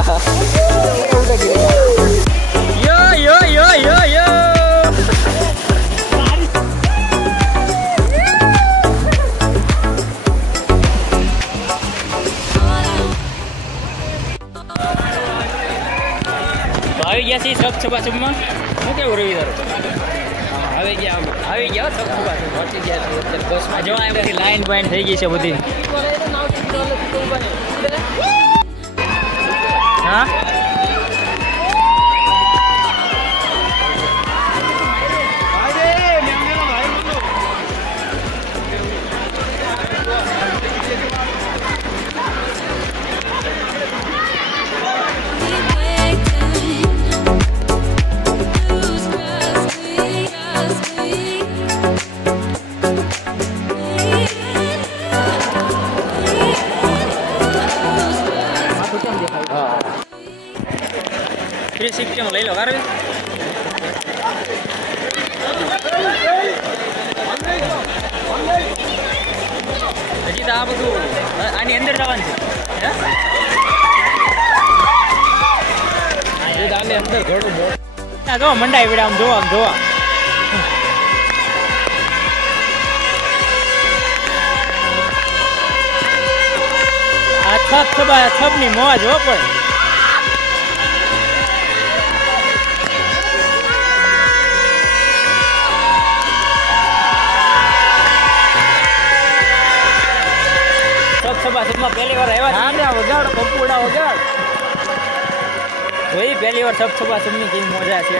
यो यो यो यो यो આવી ગયા છે સબ છબાછબમાં શું કેવું રવિ તારું આવી ગયા સબ છબાછબ પહોંચી ગયા છે અત્યારે બસમાં જો આ બધી લાઈન બાઈન થઈ ગઈ છે બધી હા લઈ લો કારવી હજી તો આ બધું આની અંદર જવાનું છે આની અંદર ઘણું જો મંડાઈ પડે આમ જોવા આ છબ ની મોજ હો પણ સભાસદમાં પહેલી વાર આવ્યા વગાડ પંપુડા વગાડ ભાઈ પહેલી વાર સભાસદની કેવી મજા છે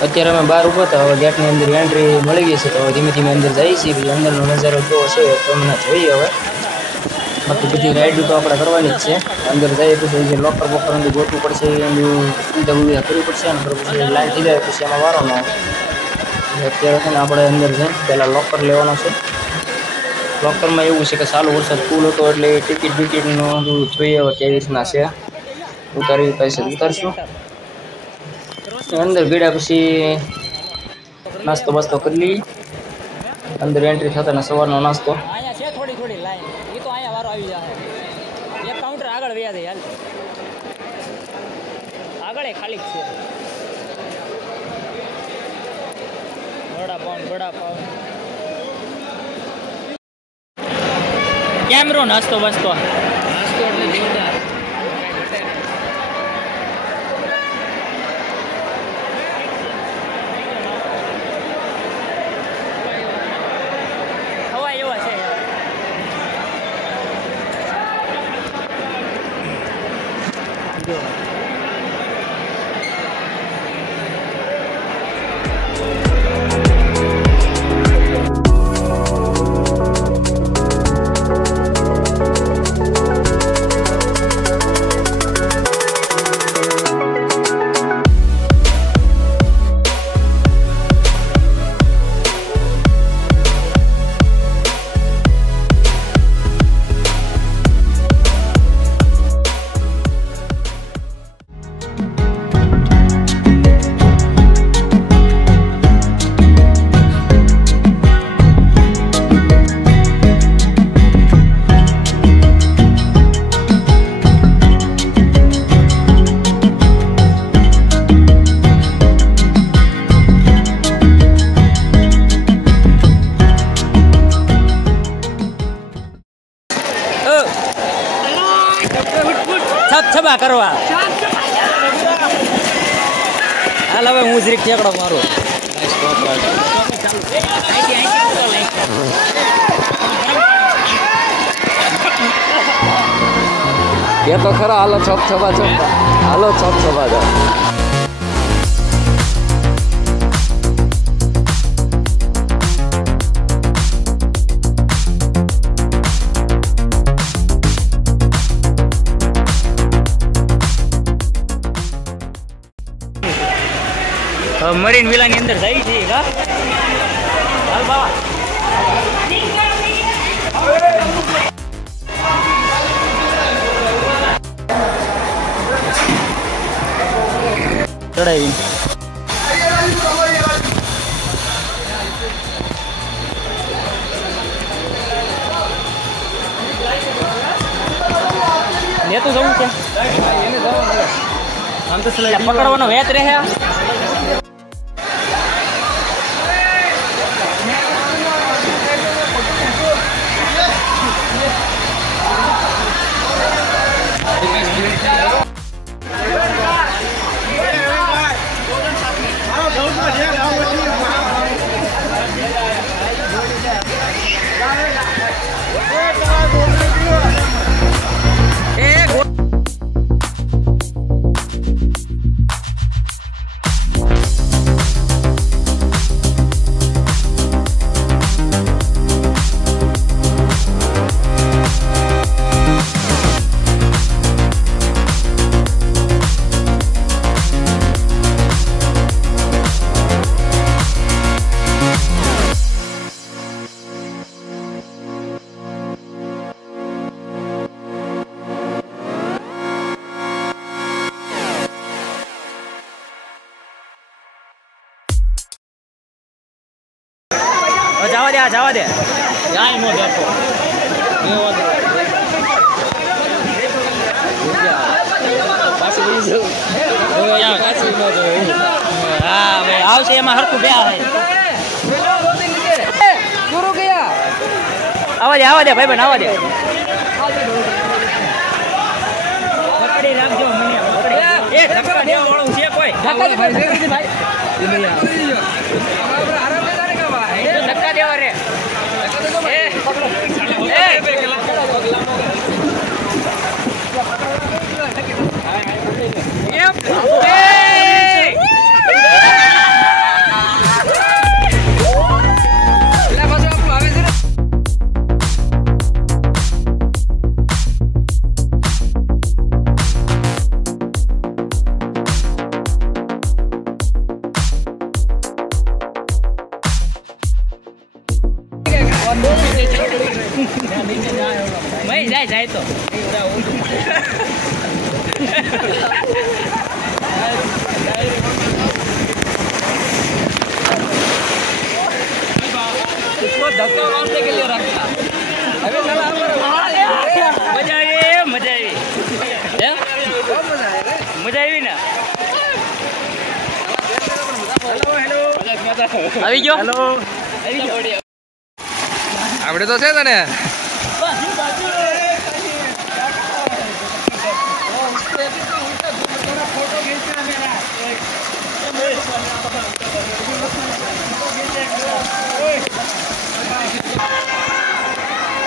અત્યારે અમે બહાર ઉભા હતા હવે ગેટની અંદર એન્ટ્રી મળી ગઈ છે તો ધીમે ધીમે અંદર જઈએ છીએ પછી અંદરનો નજારો કેવો છે તમને જોઈએ હવે બાકી બધી રાઈડ તો આપણે કરવાની જ છે અંદર જઈએ પછી જે લોકર બોકર અંદર ગોતવું પડશે એનું સુવિધા કરવી પડશે અને પછી લાઈન થઈ જાય પછી એમાં વારો ન અત્યારે છે ને આપણે અંદર જઈને પહેલાં લોકર લેવાનો છે લોકરમાં એવું છે કે ચાલુ વરસાદ ફૂલ હતો એટલે ટિકિટ બિકિટનું જોઈએ હવે કેવી રીતના છે ઉતારવી પૈસે ઉતારશું અંદર ગળ્યા પછી નાસ્તો બાસ્તો કરી લઈએ અંદર એન્ટ્રી થતા ને સવારનો નાસ્તો અહીંયા છે થોડી લાઈન એ તો અહીંયા વારો આવી જાય એક કાઉન્ટર આગળ વ્યા દે હાલ આગળ ખાલી જ છે વડાપાવ કેમરો નાસ્તો એટલે જોરદાર હવા એવા છે છબા કરવા હાલ હવે હું જરીક ઠેકડો મારું એ તો ખરા હાલો છપ છબા હાલો છપ છબા મરીન વિલાની અંદર જઈ છે હા હાલ બા ચડાવી લેતું જવું છે આમ તો પકડવાનો વેત રહે જવા દે યાર નો દેખો હા ભાઈ આવશે એમાં હરખું બે આવે આવા દે ભાઈ બન આવા દે પકડી રાખજો મને એ ધક્કા દેવા વાળું છે કોઈ ધક્કા દેવા રે જાય તો इसको धक्का मारने के लिए रखा अबे साला मजा આવી ને હેલો આવી ગયો હેલો આપણે તો છે તને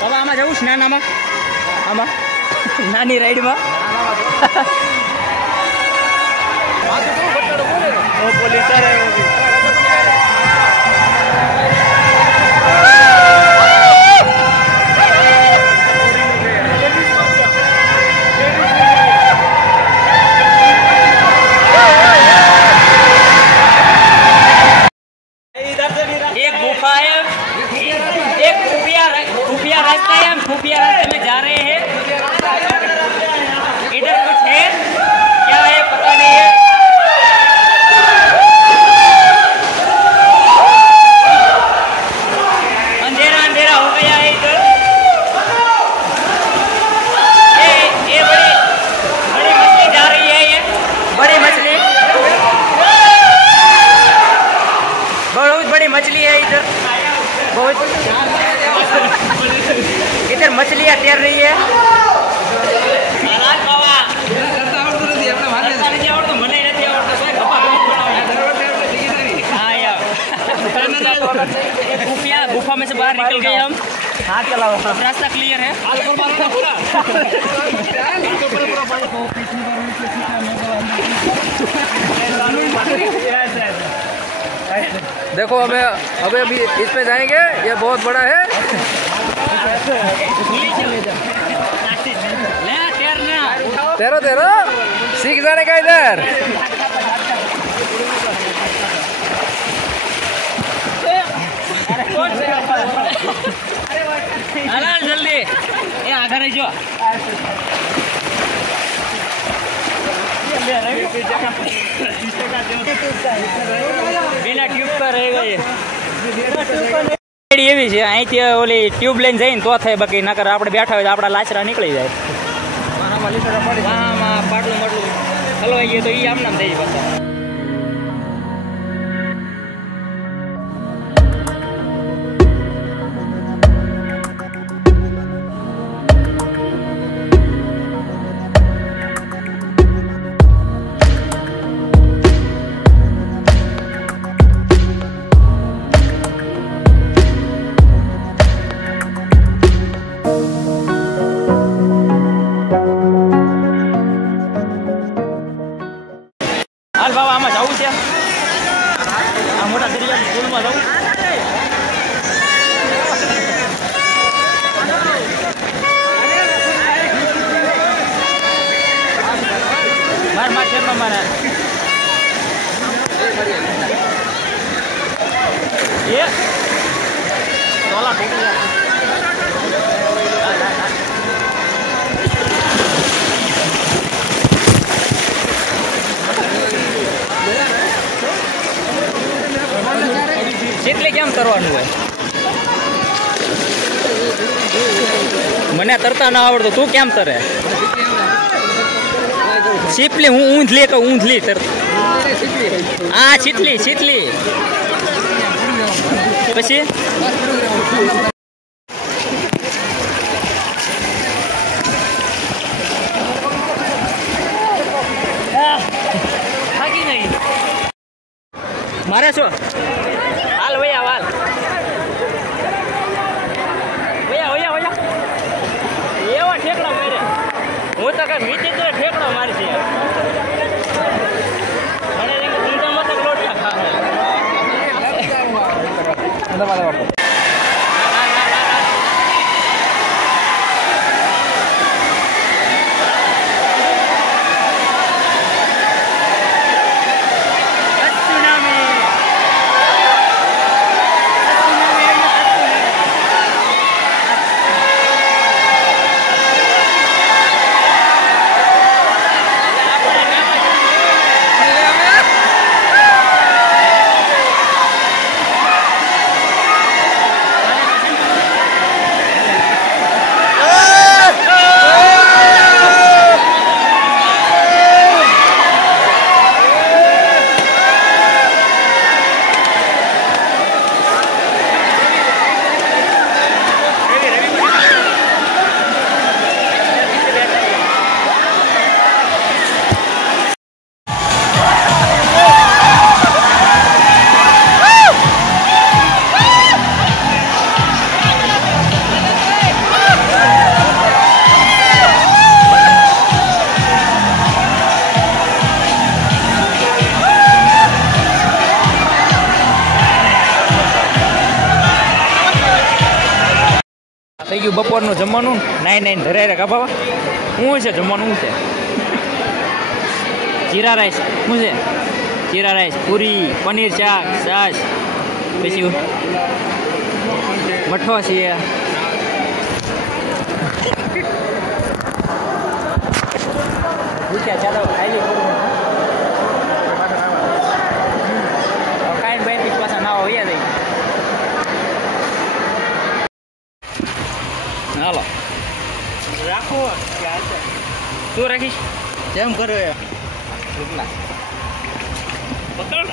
હવે આમાં જવું છે નાનામાં આમાં નાની રાઈડમાં एक गुफा है एक खुफिया रास्ता है हम खुफिया रास्ते में जा रहे हैं इधर कुछ है क्या है पता नहीं है अंधेरा अंधेरा हो गया है इधर ये बड़ी मछली जा रही है ये बड़ी मछली बहुत बड़ी मछली है इधर बहुत इधर मछलियाँ तैर रही है गुफा में से बाहर निकल गए हम हाथ चलाओ रास्ता क्लियर है देखो हमें अभी इसमें जाएंगे ये बहुत बड़ा है तेरो तेरो सीख जाने का इधर जल्दी ये आगे रही जो बिना ट्यूब का रहेगा ये એવી છે અહીંથી ઓલી ટ્યુબ લઈને જઈને તો થાય બાકી નકર આપણે બેઠા હોય તો આપણા લાચરા નીકળી જાય આમાં પાટલું માટલું હલવાઈ ગયું તો એ આમ નામ થઈ જાય પાછા. હાલ બાબા આમાં જવું છે આ મોટા દરિયા પુલમાં જવું માર શેરમાં મારા એ તોલા તૂટી જાય. જેટલે કેમ તરવાનું હોય મને તરતા ના આવડતું તું કેમ તરે છીપલી હું ઊંધલી કે ઊંધલી તર હા છીટલી છીટલી પછી થાકી નહીં મારે શું હાલ વયા હાલ વયા એવા ઠેકડા મારે હું તો કઈ મીતી તો ઠેકડો મારી છે મને ઊંધા મતક લોટિયા ખાવા થઈ ગયું બપોરનું જમવાનું નાઈ ધરાય કા બાબા શું છે જમવાનું શું છે જીરા રાઈસ શું છે જીરા રાઈસ પૂરી પનીર શાક છાશ પછી મઠો છે ભૂખ્યા ચાલો ખાઈ કાંઈ બાઈ પાછા નાવા વયા દઈ હાલો રાખો શું રાખીશ કેમ કરો કેટલા પકડ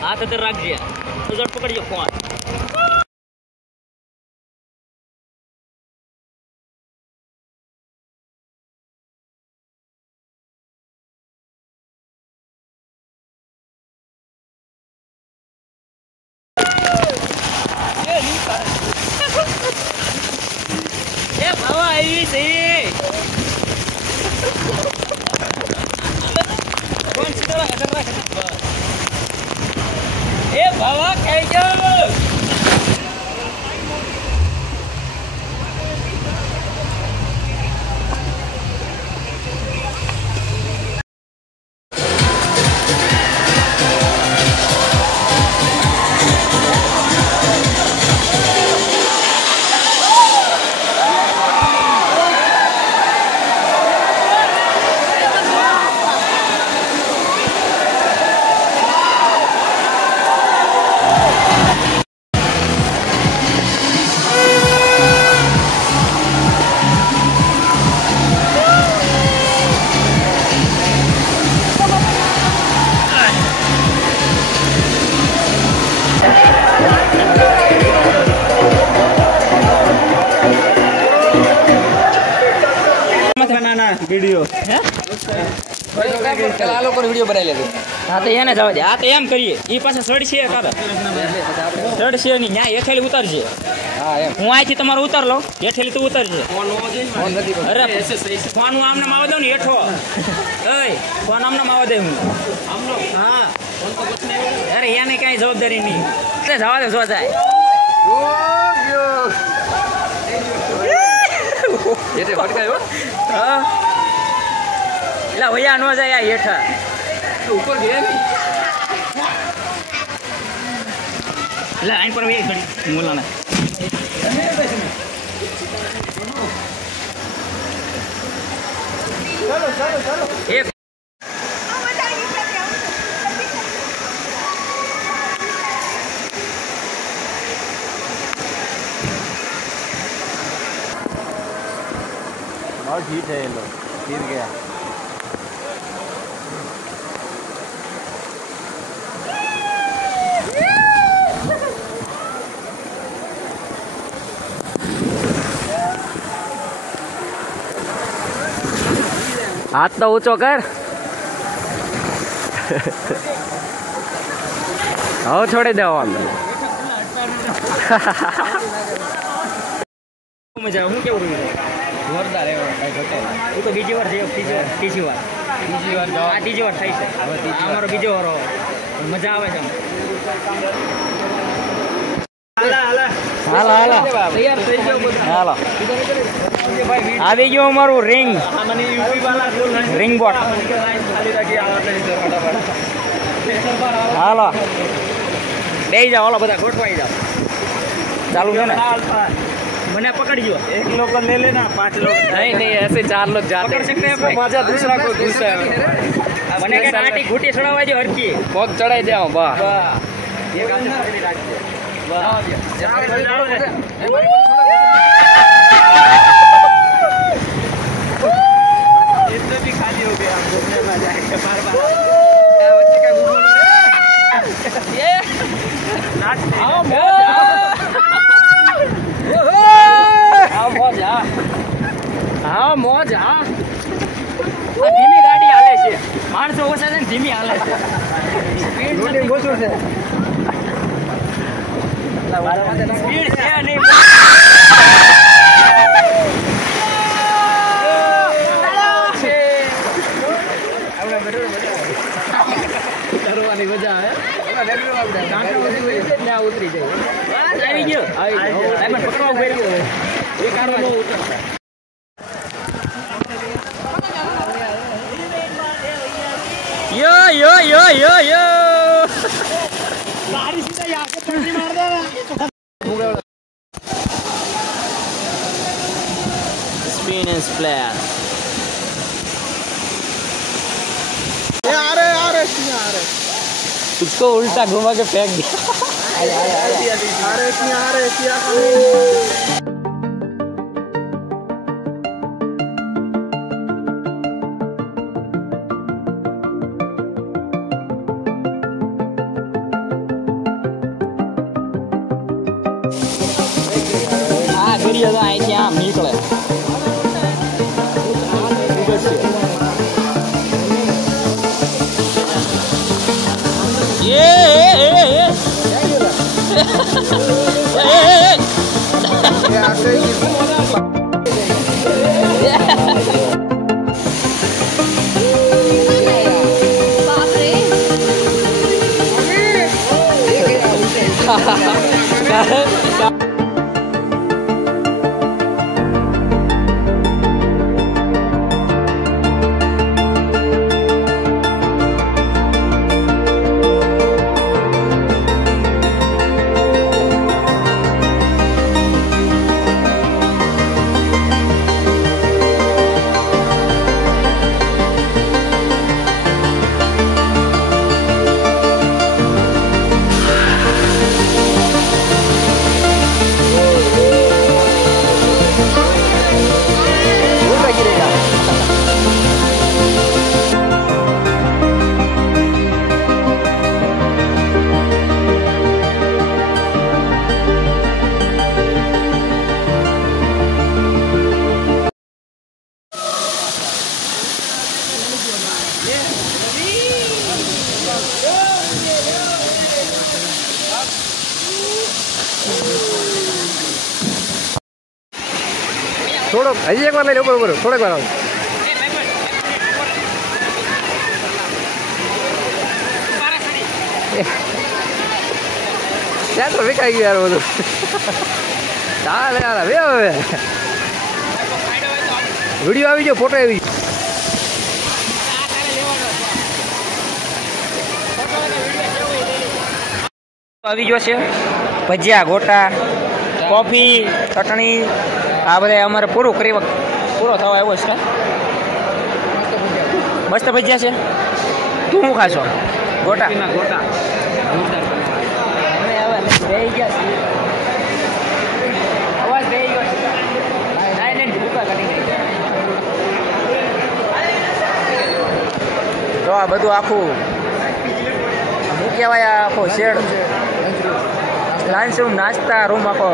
હા તો રાખજે પકડજો ફોન એ ભાવા કઈ જાવ बनाना वीडियो પેલા આ લોકો વિડીયો બનાવી લેજો. હા તો એને જવા દે. આ તો એમ કરીએ એ પાસે સડશે કાકા સડશે નહીં ન્યાય હેઠેલી ઉતારશે. હા એમ હું અહીંથી તમારો ઉતાર લઉં હેઠેલી તું ઉતારશે. ફોન નથી કરતો. અરે ફોન હું આમને આવવા દઉં ને હેઠો ફોન આમને આવવા દે હું હા અરે એને કાંઈ જવાબદારી નહીં જવા દે જો જાય એટલે ભટકાયો હા એટલે વૈયા ન જાય આ હેઠા ઉપર ગયા ને એટલે અહીં પર વૈયા ઘડી મોલાના એક बहुत हीट है ये लोग गिर गया हाथ तो ऊंचो कर हो छोड़ी दो मजा हूँ क्या જોરદાર એવો કઈ ઘટે નહીં. હું તો બીજી વાર થયો ત્રીજી વાર બીજી વાર જાઓ. આ ત્રીજી વાર થાય છે હવે ત્રીજી વાર. અમારો બીજો વાર મજા આવે છે હાલો હાલો તૈયાર થઈ ગયો બધા. હાલો આવી ગયું અમારું રિંગ મને યુપી વાળા ફૂલ રિંગ બોટ ખાલી રાખી આવતા છે ફટાફટ. હાલો બે જાઓ હાલો બધા ગોઠવાઈ જાઓ ચાલુ છે ને મને પકડજો एक लोग को ले लेना 5 लोग नहीं नहीं ऐसे 4 लोग जाते पकड़ सकते हैं इसमें भाई। मजा दूसरा को दूसरा है. મને કે કાંટી ઘૂંટી ચડાવવા જો હરકી પગ ચડાઈ દે વાહ એક આજે પકડી રાખજે इसमें भी खाली हो गया घूमने में जाएंगे बार बार હા મોજ હા ધીમી ગાડી હાલે છે માણસો ઓછા છે ને ધીમી હાલે છે સ્પીડ ઓછું છે સ્પીડ છે નહીં કરવાની મજા આવે ત્યાં ઉતરી જાય આવી ગયો પકડવા ઉભો રહ્યો એ કાઢવા ઉતરતા यो यो यो यो यो बारिश से यहाँ से पलटी मार देना स्पिन एंड स्प्लैश आ रहे उसको उल्टा घुमा के फेंक दिया કરીએ તો અહીંથી આમ નીકળે हजी एक बार ले लो, ऊपर थोड़े बार आओ। क्या तो विकाई गया यार वो तो। चाल यार હવે વિડિયો આવી ગયો, ફોટો આવી ગયો। આવી ગયો છે ભજીયા, ગોટા, કોફી, ચટણી, આ બધા અમારે પૂરો થવા આવ્યો છે। મસ્ત ભજીયા છે। તું શું ખાશો? ગોટા ગોટા અમે હવે રહી ગયા છીએ। અવાજ રહી ગયો છે। નાઈ ભૂકા કાઢી નાખી। તો આ બધું આખું શું કહેવાય, આખો શેડ લંચ રૂમ, નાસ્તા રૂમ આખો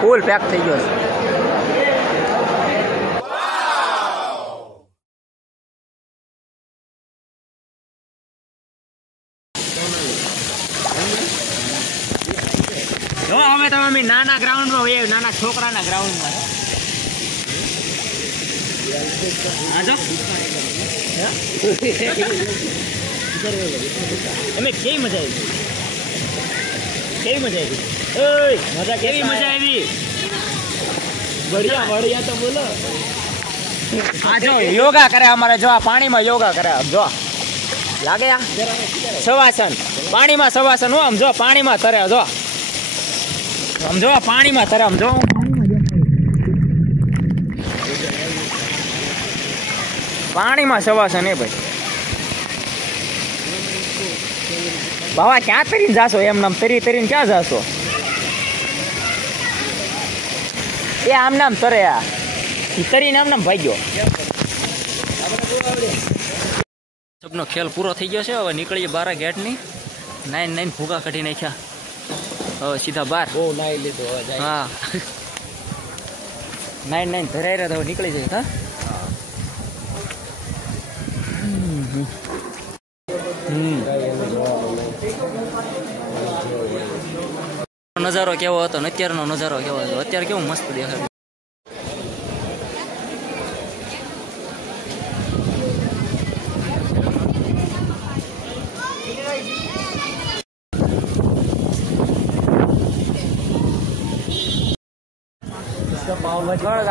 ફૂલ પેક થઈ ગયો છે। જો અમે તમે નાના ગ્રાઉન્ડમાં હોઈએ, નાના છોકરાના ગ્રાઉન્ડમાં। અમે કેવી મજા આવી, કેવી મજા આવી, મજા કેવી મજા આવી, બઢિયા બઢિયા તો બોલો। આ જો યોગા કરે અમારે, જો આ પાણીમાં યોગા કરે, જો લાગે આ શવાસન, પાણીમાં શવાસન, આમ જો પાણીમાં તરે, જો આમ જો પાણીમાં તરે, આમ જો પાણીમાં શવાસન એ ભાઈ। બાવા ક્યાં તરીને જાશો? એમ નામ તરીને ક્યાં જાશો? એ આમ નામ તરે, આ તરીને આમ નામ ભાગ્યો। સબનો ખેલ પૂરો થઈ ગયો છે। હવે નીકળીએ બારા ગેટની। 9 ભૂકા કાઢી નાખ્યા, હવે સીધા બાર। બહુ નાઈ લીધું હવે। હા 9 ધરાઈ રહ્યા, હવે નીકળી જાય। હા નજારો કેવો હતો ને અત્યારનો નજારો કેવો હતો? અત્યારે કેવું મસ્ત દેખાય।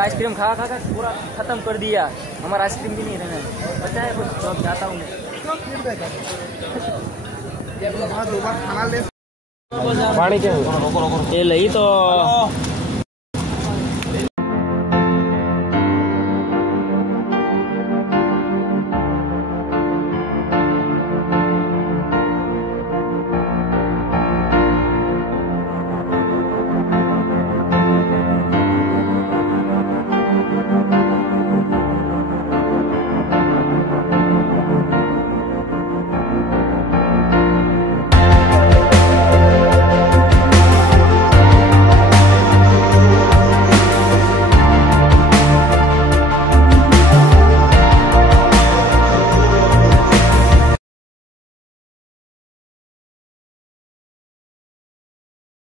आइसक्रीम खा पूरा खत्म कर दिया। हमारा आइसक्रीम भी नहीं रहना पता है, कुछ जाता हूँ पानी क्या है? ये लई तो